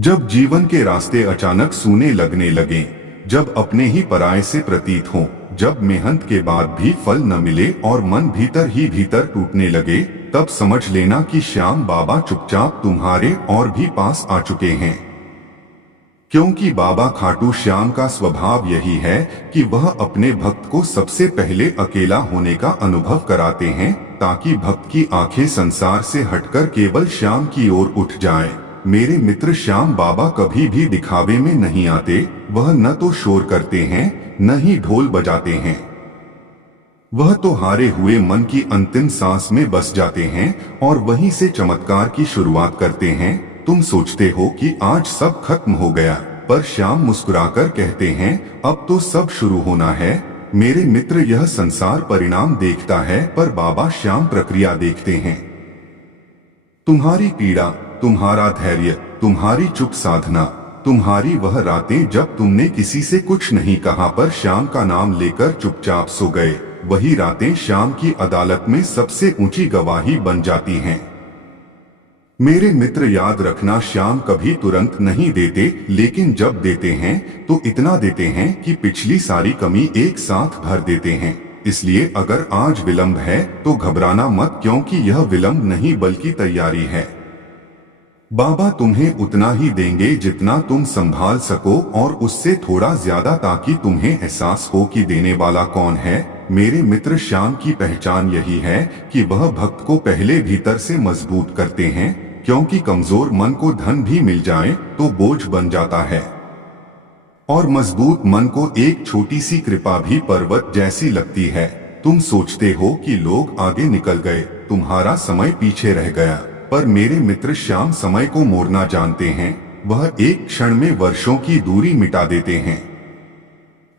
जब जीवन के रास्ते अचानक सूने लगने लगे, जब अपने ही पराये से प्रतीत हो, जब मेहनत के बाद भी फल न मिले और मन भीतर ही भीतर टूटने लगे, तब समझ लेना कि श्याम बाबा चुपचाप तुम्हारे और भी पास आ चुके हैं। क्योंकि बाबा खाटू श्याम का स्वभाव यही है कि वह अपने भक्त को सबसे पहले अकेला होने का अनुभव कराते हैं, ताकि भक्त की आंखें संसार से हटकर केवल श्याम की ओर उठ जाएं। मेरे मित्र श्याम बाबा कभी भी दिखावे में नहीं आते। वह न तो शोर करते हैं, न ही ढोल बजाते हैं। वह तो हारे हुए मन की अंतिम सांस में बस जाते हैं और वहीं से चमत्कार की शुरुआत करते हैं। तुम सोचते हो कि आज सब खत्म हो गया, पर श्याम मुस्कुराकर कहते हैं, अब तो सब शुरू होना है। मेरे मित्र, यह संसार परिणाम देखता है, पर बाबा श्याम प्रक्रिया देखते हैं। तुम्हारी पीड़ा, तुम्हारा धैर्य, तुम्हारी चुप साधना, तुम्हारी वह रातें जब तुमने किसी से कुछ नहीं कहा पर श्याम का नाम लेकर चुपचाप सो गए, वही रातें श्याम की अदालत में सबसे ऊंची गवाही बन जाती हैं। मेरे मित्र, याद रखना, श्याम कभी तुरंत नहीं देते, लेकिन जब देते हैं तो इतना देते हैं कि पिछली सारी कमी एक साथ भर देते हैं। इसलिए अगर आज विलंब है तो घबराना मत, क्योंकि यह विलंब नहीं बल्कि तैयारी है। बाबा तुम्हें उतना ही देंगे जितना तुम संभाल सको, और उससे थोड़ा ज्यादा, ताकि तुम्हें एहसास हो कि देने वाला कौन है। मेरे मित्र, श्याम की पहचान यही है कि वह भक्त को पहले भीतर से मजबूत करते हैं, क्योंकि कमजोर मन को धन भी मिल जाए तो बोझ बन जाता है, और मजबूत मन को एक छोटी सी कृपा भी पर्वत जैसी लगती है। तुम सोचते हो कि लोग आगे निकल गए, तुम्हारा समय पीछे रह गया, पर मेरे मित्र, श्याम समय को मोड़ना जानते हैं। वह एक क्षण में वर्षों की दूरी मिटा देते हैं।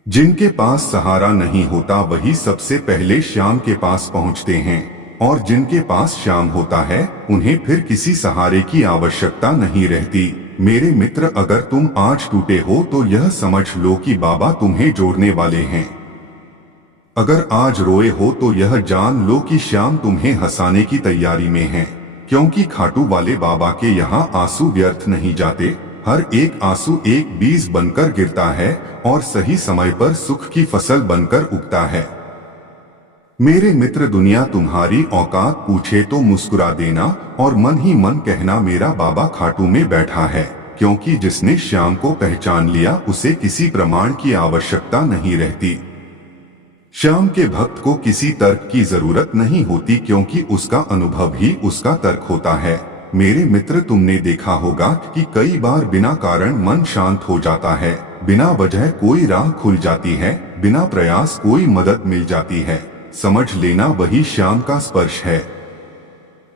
जिनके पास सहारा नहीं होता वही सबसे पहले श्याम के पास पहुंचते हैं, और जिनके पास श्याम होता है उन्हें फिर किसी सहारे की आवश्यकता नहीं रहती। मेरे मित्र, अगर तुम आज टूटे हो तो यह समझ लो कि बाबा तुम्हें जोड़ने वाले हैं। अगर आज रोए हो तो यह जान लो कि श्याम तुम्हें हंसाने की तैयारी में है, क्योंकि खाटू वाले बाबा के यहाँ आंसू व्यर्थ नहीं जाते। हर एक आंसू एक बीज बनकर गिरता है और सही समय पर सुख की फसल बनकर उगता है। मेरे मित्र, दुनिया तुम्हारी औकात पूछे तो मुस्कुरा देना और मन ही मन कहना, मेरा बाबा खाटू में बैठा है। क्योंकि जिसने श्याम को पहचान लिया उसे किसी प्रमाण की आवश्यकता नहीं रहती। श्याम के भक्त को किसी तर्क की जरूरत नहीं होती, क्योंकि उसका अनुभव ही उसका तर्क होता है। मेरे मित्र, तुमने देखा होगा कि कई बार बिना कारण मन शांत हो जाता है, बिना वजह कोई राह खुल जाती है, बिना प्रयास कोई मदद मिल जाती है। समझ लेना, वही श्याम का स्पर्श है।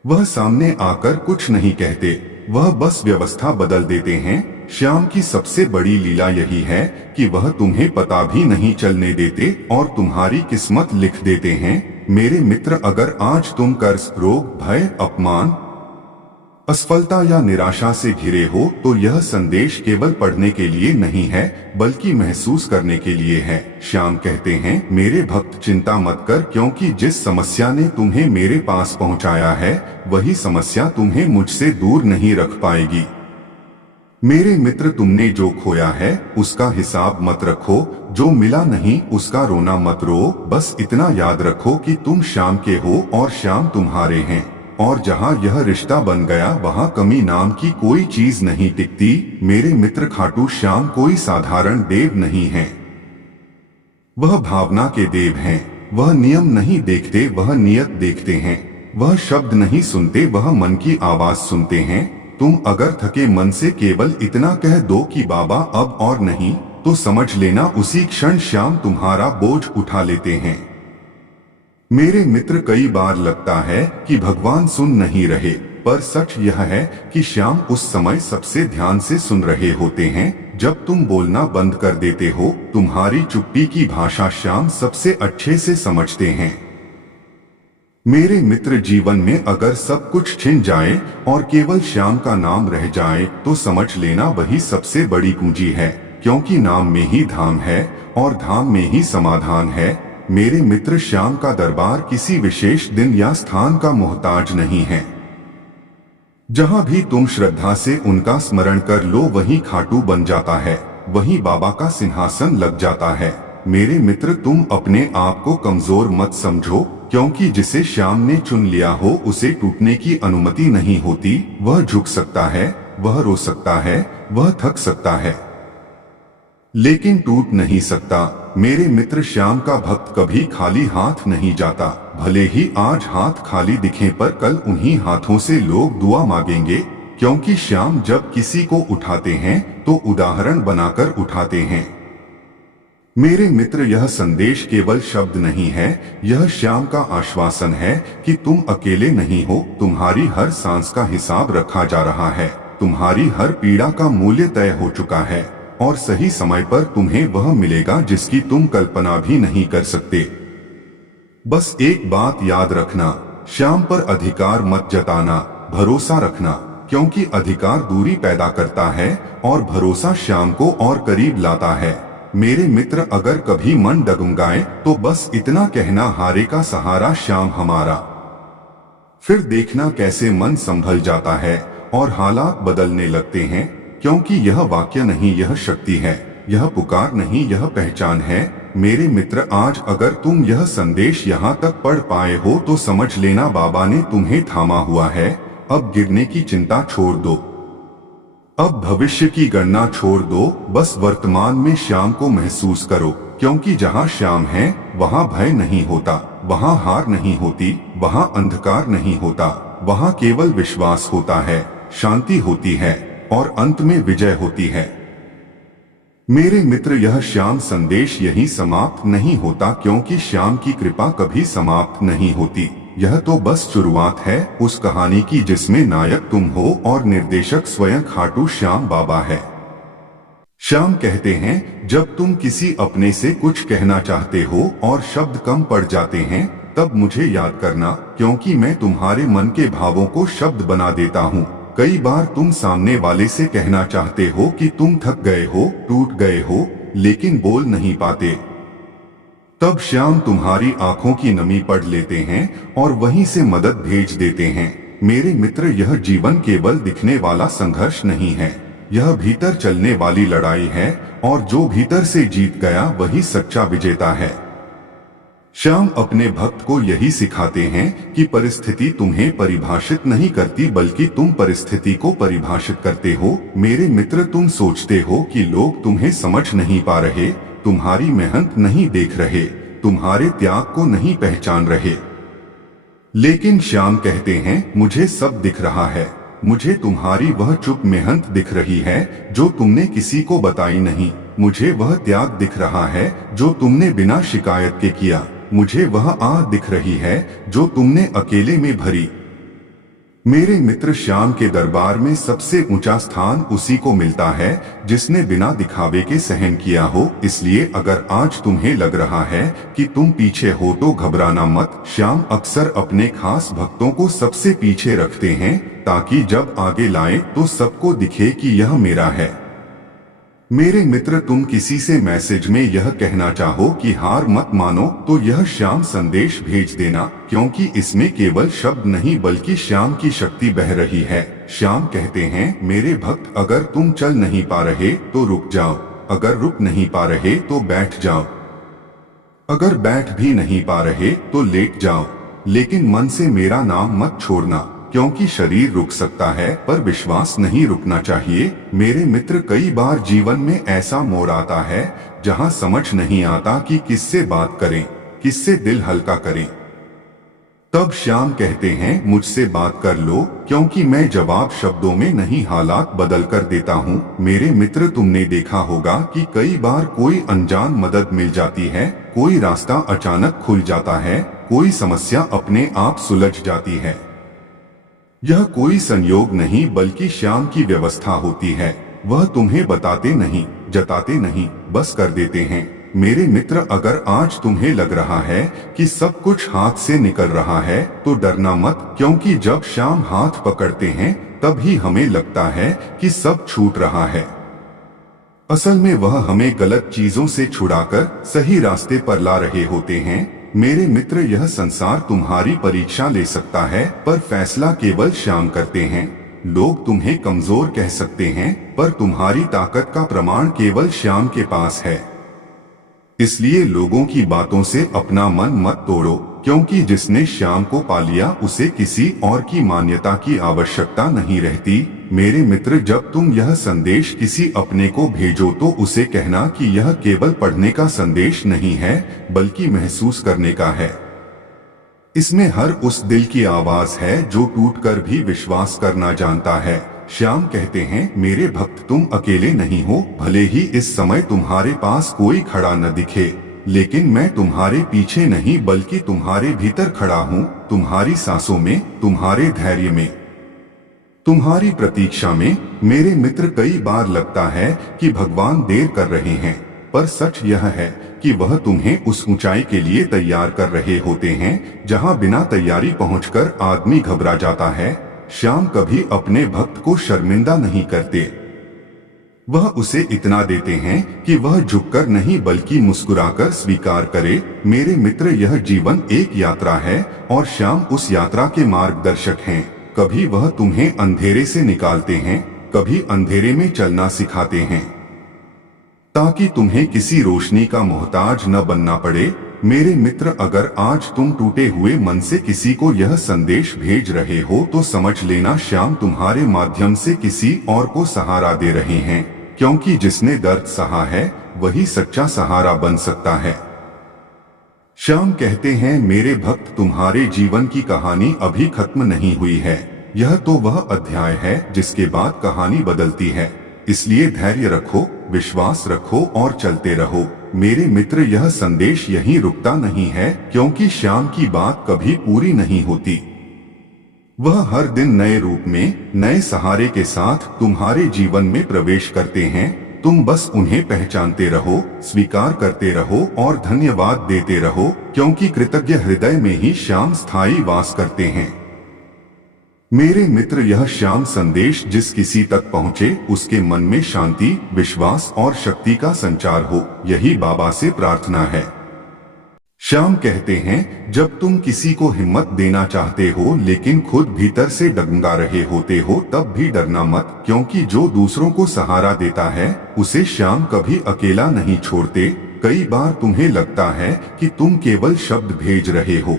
वह सामने आकर कुछ नहीं कहते, वह बस व्यवस्था बदल देते हैं। श्याम की सबसे बड़ी लीला यही है कि वह तुम्हें पता भी नहीं चलने देते और तुम्हारी किस्मत लिख देते हैं। मेरे मित्र, अगर आज तुम कर्ज, रोग, भय, अपमान, असफलता या निराशा से घिरे हो तो यह संदेश केवल पढ़ने के लिए नहीं है, बल्कि महसूस करने के लिए है। श्याम कहते हैं, मेरे भक्त, चिंता मत कर, क्योंकि जिस समस्या ने तुम्हें मेरे पास पहुंचाया है वही समस्या तुम्हें मुझसे दूर नहीं रख पाएगी। मेरे मित्र, तुमने जो खोया है उसका हिसाब मत रखो, जो मिला नहीं उसका रोना मत रो। बस इतना याद रखो कि तुम श्याम के हो और श्याम तुम्हारे हैं, और जहाँ यह रिश्ता बन गया वहाँ कमी नाम की कोई चीज नहीं टिकती। मेरे मित्र, खाटू श्याम कोई साधारण देव नहीं है। वह भावना के देव हैं। वह नियम नहीं देखते, वह नियत देखते हैं। वह शब्द नहीं सुनते, वह मन की आवाज सुनते हैं। तुम अगर थके मन से केवल इतना कह दो कि बाबा अब और नहीं, तो समझ लेना उसी क्षण श्याम तुम्हारा बोझ उठा लेते हैं। मेरे मित्र, कई बार लगता है कि भगवान सुन नहीं रहे, पर सच यह है कि श्याम उस समय सबसे ध्यान से सुन रहे होते हैं जब तुम बोलना बंद कर देते हो। तुम्हारी चुप्पी की भाषा श्याम सबसे अच्छे से समझते हैं। मेरे मित्र, जीवन में अगर सब कुछ छिन जाए और केवल श्याम का नाम रह जाए तो समझ लेना वही सबसे बड़ी पूंजी है, क्योंकि नाम में ही धाम है और धाम में ही समाधान है। मेरे मित्र, श्याम का दरबार किसी विशेष दिन या स्थान का मोहताज नहीं है। जहाँ भी तुम श्रद्धा से उनका स्मरण कर लो वहीं खाटू बन जाता है, वहीं बाबा का सिंहासन लग जाता है। मेरे मित्र, तुम अपने आप को कमजोर मत समझो, क्योंकि जिसे श्याम ने चुन लिया हो उसे टूटने की अनुमति नहीं होती। वह झुक सकता है, वह रो सकता है, वह थक सकता है, लेकिन टूट नहीं सकता। मेरे मित्र, श्याम का भक्त कभी खाली हाथ नहीं जाता। भले ही आज हाथ खाली दिखें पर कल उन्हीं हाथों से लोग दुआ मांगेंगे, क्योंकि श्याम जब किसी को उठाते हैं तो उदाहरण बनाकर उठाते हैं। मेरे मित्र, यह संदेश केवल शब्द नहीं है, यह श्याम का आश्वासन है कि तुम अकेले नहीं हो। तुम्हारी हर सांस का हिसाब रखा जा रहा है, तुम्हारी हर पीड़ा का मूल्य तय हो चुका है, और सही समय पर तुम्हें वह मिलेगा जिसकी तुम कल्पना भी नहीं कर सकते। बस एक बात याद रखना, श्याम पर अधिकार मत जताना, भरोसा रखना, क्योंकि अधिकार दूरी पैदा करता है और भरोसा श्याम को और करीब लाता है। मेरे मित्र, अगर कभी मन डगमगाए तो बस इतना कहना, हारे का सहारा श्याम हमारा। फिर देखना कैसे मन संभल जाता है और हालात बदलने लगते हैं, क्योंकि यह वाक्य नहीं, यह शक्ति है, यह पुकार नहीं, यह पहचान है। मेरे मित्र, आज अगर तुम यह संदेश यहाँ तक पढ़ पाए हो तो समझ लेना बाबा ने तुम्हें थामा हुआ है। अब गिरने की चिंता छोड़ दो, अब भविष्य की गणना छोड़ दो, बस वर्तमान में श्याम को महसूस करो, क्योंकि जहाँ श्याम है वहाँ भय नहीं होता, वहाँ हार नहीं होती, वहाँ अंधकार नहीं होता, वहाँ केवल विश्वास होता है, शांति होती है और अंत में विजय होती है। मेरे मित्र, यह श्याम संदेश यहीं समाप्त नहीं होता, क्योंकि श्याम की कृपा कभी समाप्त नहीं होती। यह तो बस शुरुआत है उस कहानी की जिसमें नायक तुम हो और निर्देशक स्वयं खाटू श्याम बाबा है। श्याम कहते हैं, जब तुम किसी अपने से कुछ कहना चाहते हो और शब्द कम पड़ जाते हैं, तब मुझे याद करना, क्योंकि मैं तुम्हारे मन के भावों को शब्द बना देता हूँ। कई बार तुम सामने वाले से कहना चाहते हो कि तुम थक गए हो, टूट गए हो, लेकिन बोल नहीं पाते। तब श्याम तुम्हारी आंखों की नमी पढ़ लेते हैं और वहीं से मदद भेज देते हैं। मेरे मित्र, यह जीवन केवल दिखने वाला संघर्ष नहीं है, यह भीतर चलने वाली लड़ाई है, और जो भीतर से जीत गया वही सच्चा विजेता है। श्याम अपने भक्त को यही सिखाते हैं कि परिस्थिति तुम्हें परिभाषित नहीं करती, बल्कि तुम परिस्थिति को परिभाषित करते हो। मेरे मित्र, तुम सोचते हो कि लोग तुम्हें समझ नहीं पा रहे, तुम्हारी मेहनत नहीं देख रहे, तुम्हारे त्याग को नहीं पहचान रहे, लेकिन श्याम कहते हैं, मुझे सब दिख रहा है। मुझे तुम्हारी वह चुप मेहनत दिख रही है जो तुमने किसी को बताई नहीं। मुझे वह त्याग दिख रहा है जो तुमने बिना शिकायत के किया। मुझे वह आह दिख रही है जो तुमने अकेले में भरी। मेरे मित्र, श्याम के दरबार में सबसे ऊंचा स्थान उसी को मिलता है जिसने बिना दिखावे के सहन किया हो। इसलिए अगर आज तुम्हें लग रहा है कि तुम पीछे हो तो घबराना मत। श्याम अक्सर अपने खास भक्तों को सबसे पीछे रखते हैं, ताकि जब आगे लाए तो सबको दिखे कि यह मेरा है। मेरे मित्र, तुम किसी से मैसेज में यह कहना चाहो कि हार मत मानो, तो यह श्याम संदेश भेज देना, क्योंकि इसमें केवल शब्द नहीं बल्कि श्याम की शक्ति बह रही है। श्याम कहते हैं, मेरे भक्त, अगर तुम चल नहीं पा रहे तो रुक जाओ, अगर रुक नहीं पा रहे तो बैठ जाओ, अगर बैठ भी नहीं पा रहे तो लेट जाओ, लेकिन मन से मेरा नाम मत छोड़ना, क्योंकि शरीर रुक सकता है पर विश्वास नहीं रुकना चाहिए। मेरे मित्र, कई बार जीवन में ऐसा मोड़ आता है जहां समझ नहीं आता कि किससे बात करें, किससे दिल हल्का करें। तब श्याम कहते हैं, मुझसे बात कर लो, क्योंकि मैं जवाब शब्दों में नहीं हालात बदल कर देता हूँ। मेरे मित्र, तुमने देखा होगा कि कई बार कोई अनजान मदद मिल जाती है, कोई रास्ता अचानक खुल जाता है, कोई समस्या अपने आप सुलझ जाती है। यह कोई संयोग नहीं बल्कि श्याम की व्यवस्था होती है। वह तुम्हें बताते नहीं, जताते नहीं, बस कर देते हैं। मेरे मित्र, अगर आज तुम्हें लग रहा है कि सब कुछ हाथ से निकल रहा है तो डरना मत, क्योंकि जब श्याम हाथ पकड़ते हैं तभी हमें लगता है कि सब छूट रहा है। असल में वह हमें गलत चीजों से छुड़ाकर सही रास्ते पर ला रहे होते हैं। मेरे मित्र, यह संसार तुम्हारी परीक्षा ले सकता है पर फैसला केवल श्याम करते हैं। लोग तुम्हें कमजोर कह सकते हैं, पर तुम्हारी ताकत का प्रमाण केवल श्याम के पास है। इसलिए लोगों की बातों से अपना मन मत तोड़ो, क्योंकि जिसने श्याम को पा लिया उसे किसी और की मान्यता की आवश्यकता नहीं रहती। मेरे मित्र, जब तुम यह संदेश किसी अपने को भेजो तो उसे कहना कि यह केवल पढ़ने का संदेश नहीं है, बल्कि महसूस करने का है। इसमें हर उस दिल की आवाज है जो टूटकर भी विश्वास करना जानता है। श्याम कहते हैं, मेरे भक्त, तुम अकेले नहीं हो। भले ही इस समय तुम्हारे पास कोई खड़ा न दिखे, लेकिन मैं तुम्हारे पीछे नहीं बल्कि तुम्हारे भीतर खड़ा हूँ, तुम्हारी सांसों में, तुम्हारे धैर्य में, तुम्हारी प्रतीक्षा में। मेरे मित्र, कई बार लगता है कि भगवान देर कर रहे हैं, पर सच यह है कि वह तुम्हें उस ऊंचाई के लिए तैयार कर रहे होते हैं जहां बिना तैयारी पहुंचकर आदमी घबरा जाता है। श्याम कभी अपने भक्त को शर्मिंदा नहीं करते। वह उसे इतना देते हैं कि वह झुककर नहीं बल्कि मुस्कुराकर स्वीकार करे। मेरे मित्र, यह जीवन एक यात्रा है और श्याम उस यात्रा के मार्गदर्शक हैं। कभी वह तुम्हें अंधेरे से निकालते हैं, कभी अंधेरे में चलना सिखाते हैं, ताकि तुम्हें किसी रोशनी का मोहताज न बनना पड़े। मेरे मित्र, अगर आज तुम टूटे हुए मन से किसी को यह संदेश भेज रहे हो तो समझ लेना श्याम तुम्हारे माध्यम से किसी और को सहारा दे रहे हैं, क्योंकि जिसने दर्द सहा है वही सच्चा सहारा बन सकता है। श्याम कहते हैं, मेरे भक्त, तुम्हारे जीवन की कहानी अभी खत्म नहीं हुई है। यह तो वह अध्याय है जिसके बाद कहानी बदलती है। इसलिए धैर्य रखो, विश्वास रखो और चलते रहो। मेरे मित्र, यह संदेश यहीं रुकता नहीं है, क्योंकि श्याम की बात कभी पूरी नहीं होती। वह हर दिन नए रूप में, नए सहारे के साथ तुम्हारे जीवन में प्रवेश करते हैं। तुम बस उन्हें पहचानते रहो, स्वीकार करते रहो और धन्यवाद देते रहो, क्योंकि कृतज्ञ हृदय में ही श्याम स्थायी वास करते हैं। मेरे मित्र, यह श्याम संदेश जिस किसी तक पहुँचे उसके मन में शांति, विश्वास और शक्ति का संचार हो, यही बाबा से प्रार्थना है। श्याम कहते हैं, जब तुम किसी को हिम्मत देना चाहते हो लेकिन खुद भीतर से डगमगा रहे होते हो, तब भी डरना मत, क्योंकि जो दूसरों को सहारा देता है उसे श्याम कभी अकेला नहीं छोड़ते। कई बार तुम्हें लगता है कि तुम केवल शब्द भेज रहे हो,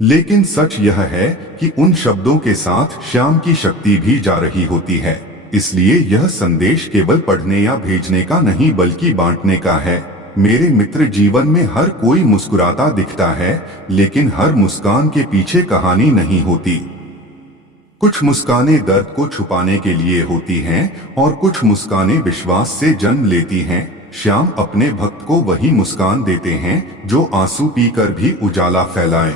लेकिन सच यह है कि उन शब्दों के साथ श्याम की शक्ति भी जा रही होती है। इसलिए यह संदेश केवल पढ़ने या भेजने का नहीं बल्कि बांटने का है। मेरे मित्र, जीवन में हर कोई मुस्कुराता दिखता है, लेकिन हर मुस्कान के पीछे कहानी नहीं होती। कुछ मुस्कानें दर्द को छुपाने के लिए होती हैं और कुछ मुस्कानें विश्वास से जन्म लेती हैं। श्याम अपने भक्त को वही मुस्कान देते हैं जो आंसू पीकर भी उजाला फैलाए।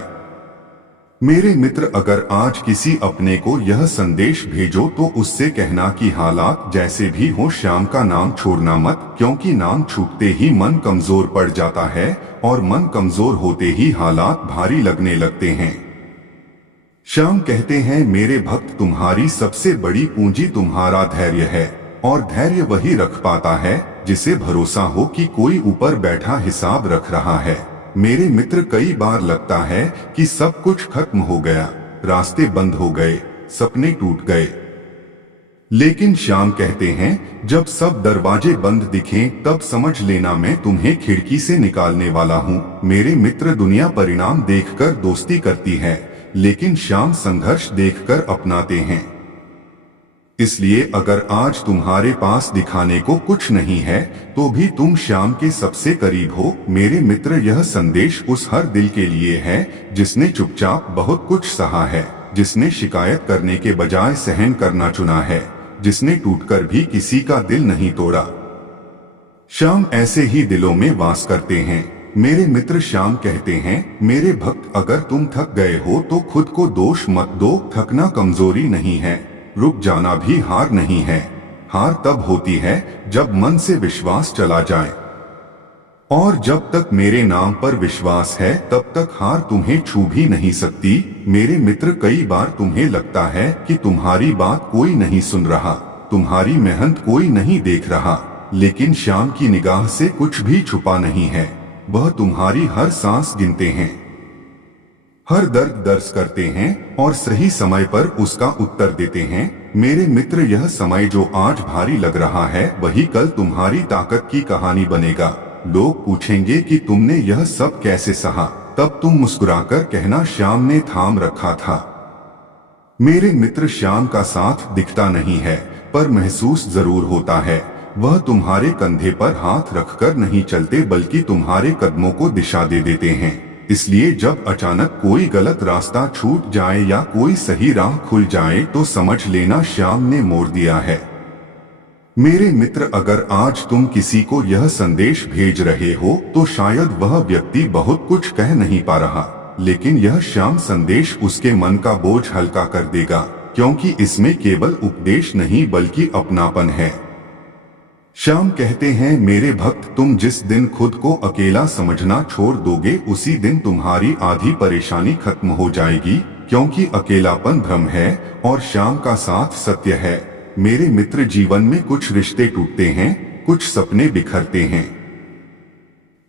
मेरे मित्र, अगर आज किसी अपने को यह संदेश भेजो तो उससे कहना कि हालात जैसे भी हो श्याम का नाम छोड़ना मत, क्योंकि नाम छूटते ही मन कमजोर पड़ जाता है और मन कमजोर होते ही हालात भारी लगने लगते हैं। श्याम कहते हैं, मेरे भक्त, तुम्हारी सबसे बड़ी पूंजी तुम्हारा धैर्य है, और धैर्य वही रख पाता है जिसे भरोसा हो कि कोई ऊपर बैठा हिसाब रख रहा है। मेरे मित्र, कई बार लगता है कि सब कुछ खत्म हो गया, रास्ते बंद हो गए, सपने टूट गए, लेकिन श्याम कहते हैं, जब सब दरवाजे बंद दिखें तब समझ लेना मैं तुम्हें खिड़की से निकालने वाला हूँ। मेरे मित्र, दुनिया परिणाम देखकर दोस्ती करती है, लेकिन श्याम संघर्ष देखकर अपनाते हैं। इसलिए अगर आज तुम्हारे पास दिखाने को कुछ नहीं है तो भी तुम श्याम के सबसे करीब हो। मेरे मित्र, यह संदेश उस हर दिल के लिए है जिसने चुपचाप बहुत कुछ सहा है, जिसने शिकायत करने के बजाय सहन करना चुना है, जिसने टूटकर भी किसी का दिल नहीं तोड़ा। श्याम ऐसे ही दिलों में वास करते हैं। मेरे मित्र, श्याम कहते हैं, मेरे भक्त, अगर तुम थक गए हो तो खुद को दोष मत दो। थकना कमजोरी नहीं है, रुक जाना भी हार नहीं है। हार तब होती है जब मन से विश्वास चला जाए, और जब तक मेरे नाम पर विश्वास है तब तक हार तुम्हें छू भी नहीं सकती। मेरे मित्र, कई बार तुम्हें लगता है कि तुम्हारी बात कोई नहीं सुन रहा, तुम्हारी मेहनत कोई नहीं देख रहा, लेकिन श्याम की निगाह से कुछ भी छुपा नहीं है। वह तुम्हारी हर सांस गिनते हैं, हर दर्द दर्ज करते हैं और सही समय पर उसका उत्तर देते हैं। मेरे मित्र, यह समय जो आज भारी लग रहा है वही कल तुम्हारी ताकत की कहानी बनेगा। लोग पूछेंगे कि तुमने यह सब कैसे सहा, तब तुम मुस्कुराकर कहना, श्याम ने थाम रखा था। मेरे मित्र, श्याम का साथ दिखता नहीं है पर महसूस जरूर होता है। वह तुम्हारे कंधे पर हाथ रखकर नहीं चलते बल्कि तुम्हारे कदमों को दिशा दे देते हैं। इसलिए जब अचानक कोई गलत रास्ता छूट जाए या कोई सही राह खुल जाए तो समझ लेना श्याम ने मोड़ दिया है। मेरे मित्र, अगर आज तुम किसी को यह संदेश भेज रहे हो तो शायद वह व्यक्ति बहुत कुछ कह नहीं पा रहा, लेकिन यह श्याम संदेश उसके मन का बोझ हल्का कर देगा, क्योंकि इसमें केवल उपदेश नहीं बल्कि अपनापन है। श्याम कहते हैं, मेरे भक्त, तुम जिस दिन खुद को अकेला समझना छोड़ दोगे उसी दिन तुम्हारी आधी परेशानी खत्म हो जाएगी, क्योंकि अकेलापन भ्रम है और श्याम का साथ सत्य है। मेरे मित्र, जीवन में कुछ रिश्ते टूटते हैं, कुछ सपने बिखरते हैं,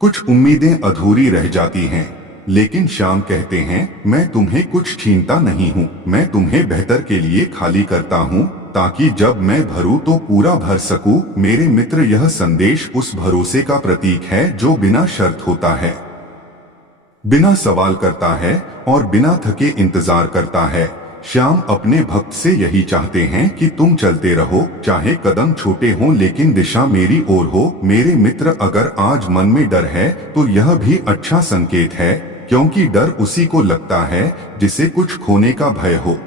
कुछ उम्मीदें अधूरी रह जाती हैं, लेकिन श्याम कहते हैं, मैं तुम्हें कुछ छीनता नहीं हूँ, मैं तुम्हें बेहतर के लिए खाली करता हूँ ताकि जब मैं भरूं तो पूरा भर सकूं। मेरे मित्र, यह संदेश उस भरोसे का प्रतीक है जो बिना शर्त होता है, बिना सवाल करता है और बिना थके इंतजार करता है। श्याम अपने भक्त से यही चाहते हैं कि तुम चलते रहो, चाहे कदम छोटे हों लेकिन दिशा मेरी ओर हो। मेरे मित्र, अगर आज मन में डर है तो यह भी अच्छा संकेत है, क्योंकि डर उसी को लगता है जिसे कुछ खोने का भय हो,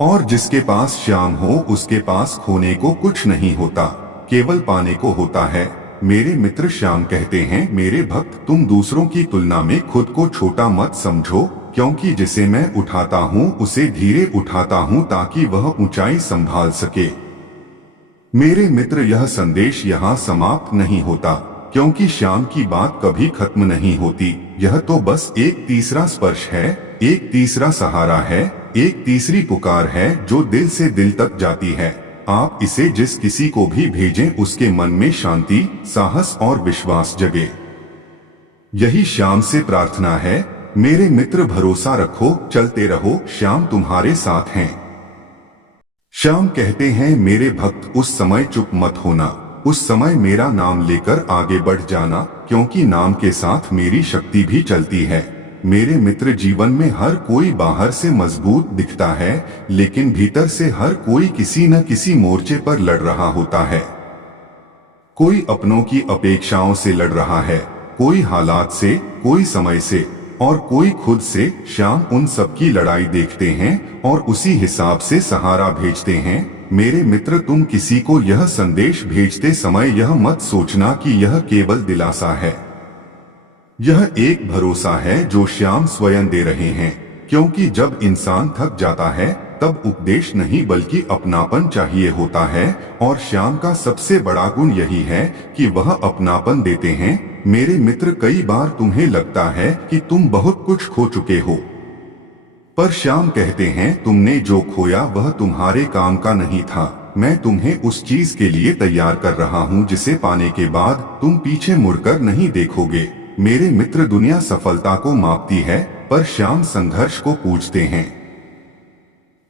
और जिसके पास श्याम हो उसके पास खोने को कुछ नहीं होता, केवल पाने को होता है। मेरे मित्र, श्याम कहते हैं, मेरे भक्त, तुम दूसरों की तुलना में खुद को छोटा मत समझो, क्योंकि जिसे मैं उठाता हूँ उसे धीरे उठाता हूँ ताकि वह ऊंचाई संभाल सके। मेरे मित्र, यह संदेश यहाँ समाप्त नहीं होता, क्योंकि श्याम की बात कभी खत्म नहीं होती। यह तो बस एक तीसरा स्पर्श है, एक तीसरा सहारा है, एक तीसरी पुकार है जो दिल से दिल तक जाती है। आप इसे जिस किसी को भी भेजें उसके मन में शांति, साहस और विश्वास जगे। यही श्याम से प्रार्थना है। मेरे मित्र, भरोसा रखो, चलते रहो, श्याम तुम्हारे साथ हैं। श्याम कहते हैं, मेरे भक्त, उस समय चुप मत होना, उस समय मेरा नाम लेकर आगे बढ़ जाना, क्योंकि नाम के साथ मेरी शक्ति भी चलती है। मेरे मित्र, जीवन में हर कोई बाहर से मजबूत दिखता है, लेकिन भीतर से हर कोई किसी न किसी मोर्चे पर लड़ रहा होता है। कोई अपनों की अपेक्षाओं से लड़ रहा है, कोई हालात से, कोई समय से और कोई खुद से। श्याम उन सबकी लड़ाई देखते हैं और उसी हिसाब से सहारा भेजते हैं। मेरे मित्र, तुम किसी को यह संदेश भेजते समय यह मत सोचना कि यह केवल दिलासा है। यह एक भरोसा है जो श्याम स्वयं दे रहे हैं, क्योंकि जब इंसान थक जाता है तब उपदेश नहीं बल्कि अपनापन चाहिए होता है, और श्याम का सबसे बड़ा गुण यही है कि वह अपनापन देते हैं। मेरे मित्र, कई बार तुम्हें लगता है कि तुम बहुत कुछ खो चुके हो, पर श्याम कहते हैं, तुमने जो खोया वह तुम्हारे काम का नहीं था। मैं तुम्हें उस चीज के लिए तैयार कर रहा हूँ जिसे पाने के बाद तुम पीछे मुड़कर नहीं देखोगे। मेरे मित्र, दुनिया सफलता को मापती है पर श्याम संघर्ष को पूजते हैं।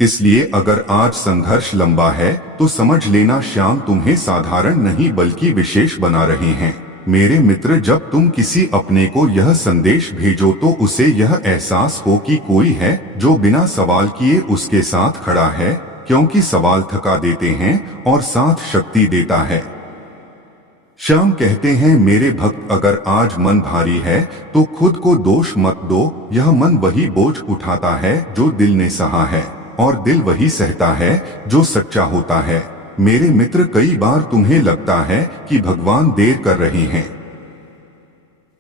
इसलिए अगर आज संघर्ष लंबा है तो समझ लेना श्याम तुम्हें साधारण नहीं बल्कि विशेष बना रहे हैं। मेरे मित्र, जब तुम किसी अपने को यह संदेश भेजो तो उसे यह एहसास हो कि कोई है जो बिना सवाल किए उसके साथ खड़ा है, क्योंकि सवाल थका देते हैं और साथ शक्ति देता है। श्याम कहते हैं, मेरे भक्त, अगर आज मन भारी है तो खुद को दोष मत दो। यह मन वही बोझ उठाता है जो दिल ने सहा है, और दिल वही सहता है जो सच्चा होता है। मेरे मित्र, कई बार तुम्हें लगता है कि भगवान देर कर रहे हैं,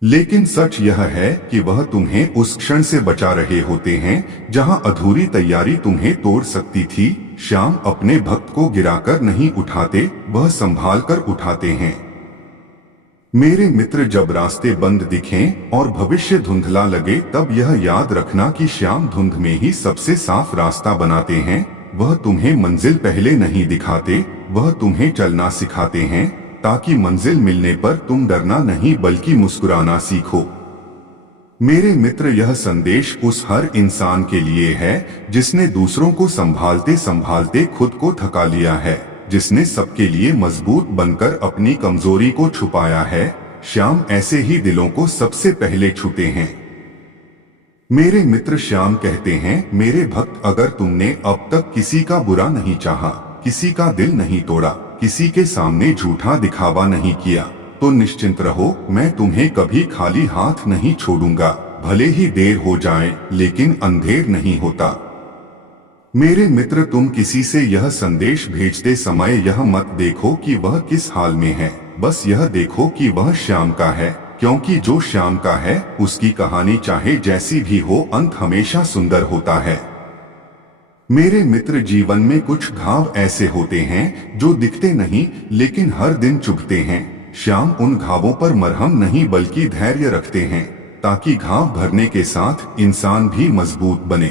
लेकिन सच यह है कि वह तुम्हें उस क्षण से बचा रहे होते हैं जहां अधूरी तैयारी तुम्हें तोड़ सकती थी। श्याम अपने भक्त को गिराकर नहीं उठाते, वह संभाल कर उठाते हैं। मेरे मित्र, जब रास्ते बंद दिखें और भविष्य धुंधला लगे तब यह याद रखना कि श्याम धुंध में ही सबसे साफ रास्ता बनाते हैं। वह तुम्हें मंजिल पहले नहीं दिखाते, वह तुम्हें चलना सिखाते हैं, ताकि मंजिल मिलने पर तुम डरना नहीं बल्कि मुस्कुराना सीखो। मेरे मित्र, यह संदेश उस हर इंसान के लिए है जिसने दूसरों को संभालते संभालते खुद को थका लिया है, जिसने सबके लिए मजबूत बनकर अपनी कमजोरी को छुपाया है। श्याम ऐसे ही दिलों को सबसे पहले छूते हैं। मेरे मित्र श्याम कहते हैं, मेरे भक्त, अगर तुमने अब तक किसी का बुरा नहीं चाहा, किसी का दिल नहीं तोड़ा, किसी के सामने झूठा दिखावा नहीं किया, तो निश्चिंत रहो, मैं तुम्हें कभी खाली हाथ नहीं छोड़ूंगा। भले ही देर हो जाए, लेकिन अंधेर नहीं होता। मेरे मित्र, तुम किसी से यह संदेश भेजते समय यह मत देखो कि वह किस हाल में है, बस यह देखो कि वह श्याम का है, क्योंकि जो श्याम का है उसकी कहानी चाहे जैसी भी हो, अंत हमेशा सुंदर होता है। मेरे मित्र, जीवन में कुछ घाव ऐसे होते हैं जो दिखते नहीं लेकिन हर दिन चुभते हैं। श्याम उन घावों पर मरहम नहीं बल्कि धैर्य रखते हैं, ताकि घाव भरने के साथ इंसान भी मजबूत बने।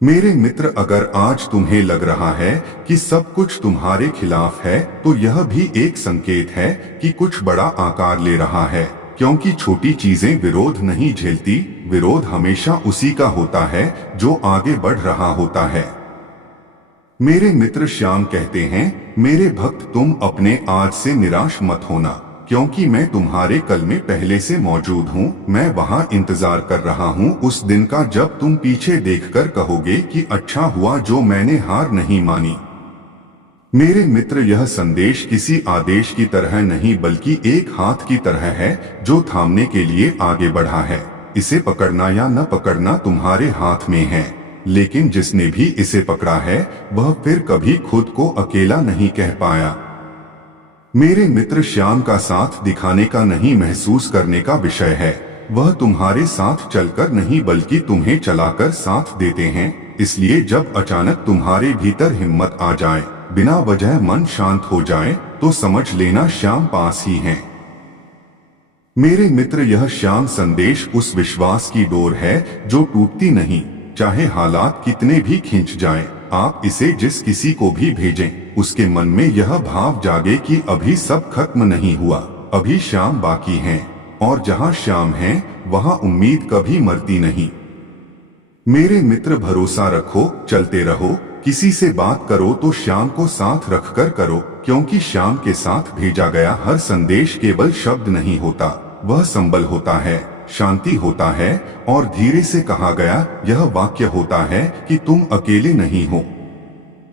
मेरे मित्र, अगर आज तुम्हें लग रहा है कि सब कुछ तुम्हारे खिलाफ है, तो यह भी एक संकेत है कि कुछ बड़ा आकार ले रहा है, क्योंकि छोटी चीजें विरोध नहीं झेलती, विरोध हमेशा उसी का होता है जो आगे बढ़ रहा होता है। मेरे मित्र श्याम कहते हैं, मेरे भक्त, तुम अपने आज से निराश मत होना, क्योंकि मैं तुम्हारे कल में पहले से मौजूद हूँ। मैं वहाँ इंतजार कर रहा हूँ उस दिन का जब तुम पीछे देखकर कहोगे कि अच्छा हुआ जो मैंने हार नहीं मानी। मेरे मित्र, यह संदेश किसी आदेश की तरह नहीं बल्कि एक हाथ की तरह है जो थामने के लिए आगे बढ़ा है। इसे पकड़ना या न पकड़ना तुम्हारे हाथ में है, लेकिन जिसने भी इसे पकड़ा है वह फिर कभी खुद को अकेला नहीं कह पाया। मेरे मित्र, श्याम का साथ दिखाने का नहीं, महसूस करने का विषय है। वह तुम्हारे साथ चलकर नहीं बल्कि तुम्हें चलाकर साथ देते हैं। इसलिए जब अचानक तुम्हारे भीतर हिम्मत आ जाए, बिना वजह मन शांत हो जाए, तो समझ लेना श्याम पास ही है। मेरे मित्र, यह श्याम संदेश उस विश्वास की डोर है जो टूटती नहीं, चाहे हालात कितने भी खींच जाएं। आप इसे जिस किसी को भी भेजें, उसके मन में यह भाव जागे कि अभी सब खत्म नहीं हुआ, अभी श्याम बाकी हैं, और जहां श्याम है वहां उम्मीद कभी मरती नहीं। मेरे मित्र, भरोसा रखो, चलते रहो, किसी से बात करो तो श्याम को साथ रखकर करो, क्योंकि श्याम के साथ भेजा गया हर संदेश केवल शब्द नहीं होता, वह संबल होता है, शांति होता है, और धीरे से कहा गया यह वाक्य होता है कि तुम अकेले नहीं हो।